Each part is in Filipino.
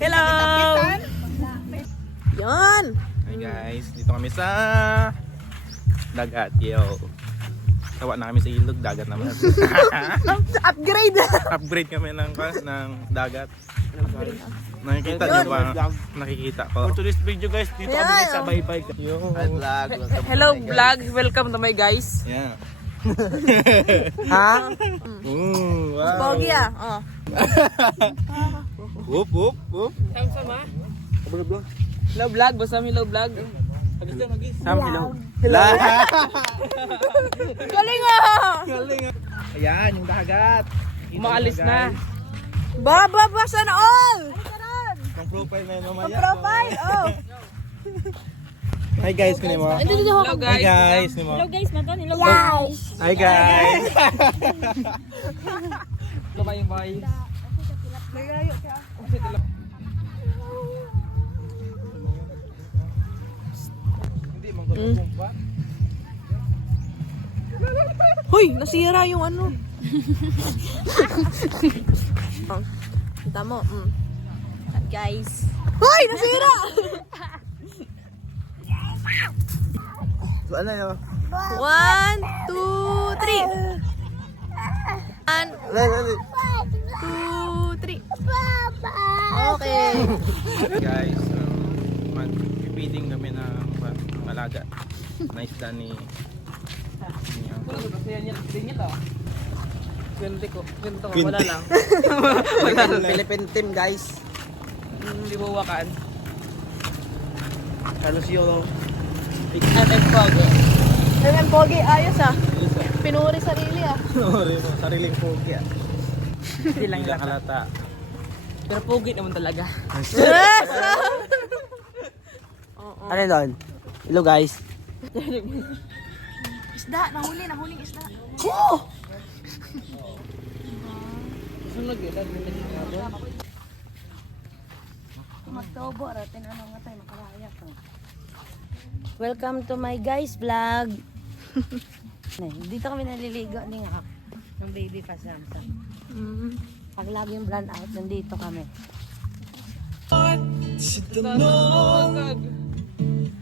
Hello! Yan! Hi guys, dito kami sa dagat, yo. Tawa na kami sa ilog, dagat naman. Upgrade! Upgrade kami ng dagat. Nakikita niyo ba? Nakikita ko. For today's video guys, dito kami guys sa bye-bye. Yo. Vlog. Hello vlog, welcome to my guys. Yeah. Ha? Wow. Pogi ah. Oh. Whoop, whoop, whoop. Hello vlog, basta hello vlog. Sam, hello. Hello. Galing ah! Galing ah. Ayan, yung dagat. Umaalis na. Baba, sana all! Ang profile na yun mamaya. Profile, oh! Hi guys, kunin mo. Hello Hi guys. guys, kunin mo. Hello guys, Maton. Hello guys. Hi guys. Kumain bye. Hoy, nasira yung ano. Kita mo. Guys. Hoy, nasira! So ano yun? 1, 2, 3. 1, 2, 3. Okay. Guys, mag-feeding kami ng malaga. Nice da ni Kwento ko, Kwente. wala lang. Philippine team guys. Hindi mo wakan. Carlos Yolo. MM Pogi. MM Pogi, ayos ah. Pinuri sarili ah. Sorry mo, sariling pogi ah. Hindi lang Hindi yata. halata. Pero Pogi naman talaga. Ano doon? Hello guys. Isda, nahuling isda. Sunod yun, Magtobo, ratin ano nga tayo, makaraya ko. Welcome to my guys vlog. Dito kami naliligo ni nga ng baby pa Samsung. Pag laging brand out, nandito kami.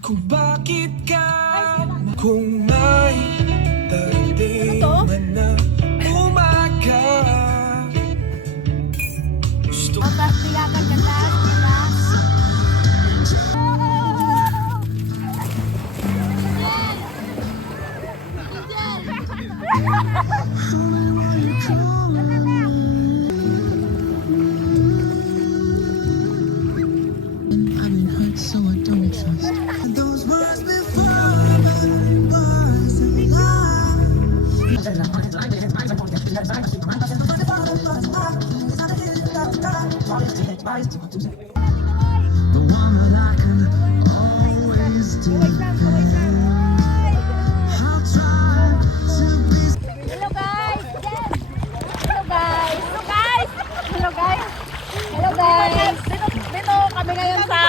Kung bakit ka kung may darating man na umaga gusto Pagpastilakan ka tayo, diba? those words before was in the one that I could always do. I'll try to be Hello guys! Yes! Hello guys! Hello guys! Hello guys! Hello guys! Dito kami ngayon sa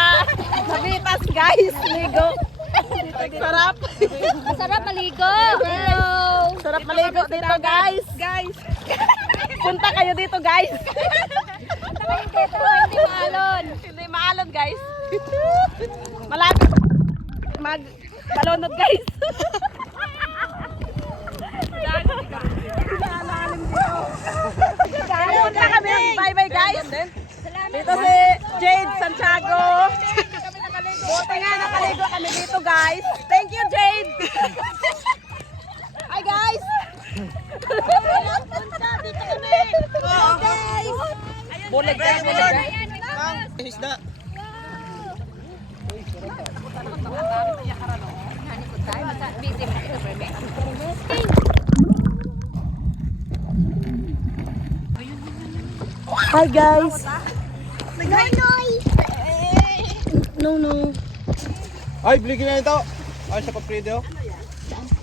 Sabitas guys. Ligo. Sarap. Masarap maligo! Hello! Sarap maligo dito guys. Guys. Punta kayo dito guys. Hindi maalon! Hindi maalon guys. Malapit mag-balonod guys. Punta kami. Bye-bye guys. Dito si Jade Santiago. Buti nga nakaligo kami dito guys. Thank you Jade. Hi guys. Punta dito kami. Hi guys. Bulig ka, bulig ka. Isda. Hi guys! No. Ay, bligyan na ito. Ay, sa pa-video.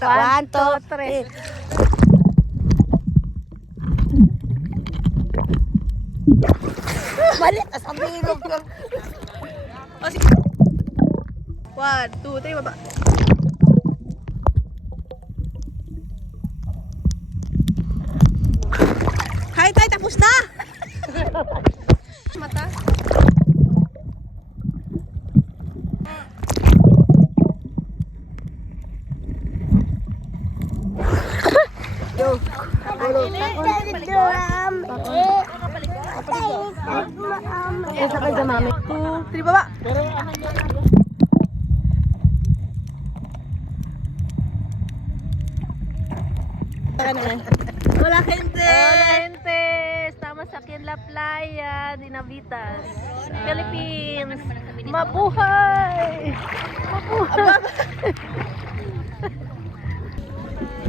1, 2, 3. Balik, sa bilog lang. 1, 2, 3, baba. Hi, tay, tapos na! Mata. Isa ka dyan, mami. 2, 3, baba. Hola, gente. Hola, gente. Estamos aquí en la playa de Navitas, Philippines. Mabuhay! Mabuhay!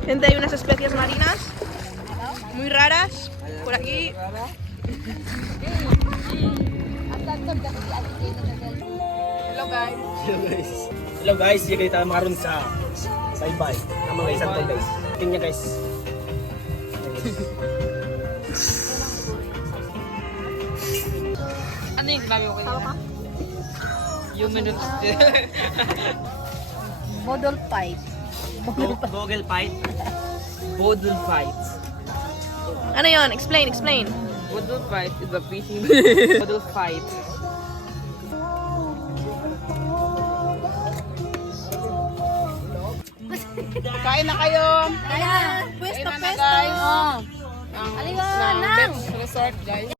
Gente, hay unas especies marinas muy raras por aquí. Hello guys. Hello guys, yung tayo makaroon sa Saybay. Ng mga isang tayo guys. Tingnan niya guys. Ano yung grabe ko kayo? Model fight. Google fight. Bodul fight. Ano yun? Explain. Bodul fight is a fishing bodul fight. Kain na kayo. Ayan, pwesto, Kain na guys. Aliga, Ng nang! Beach Resort guys.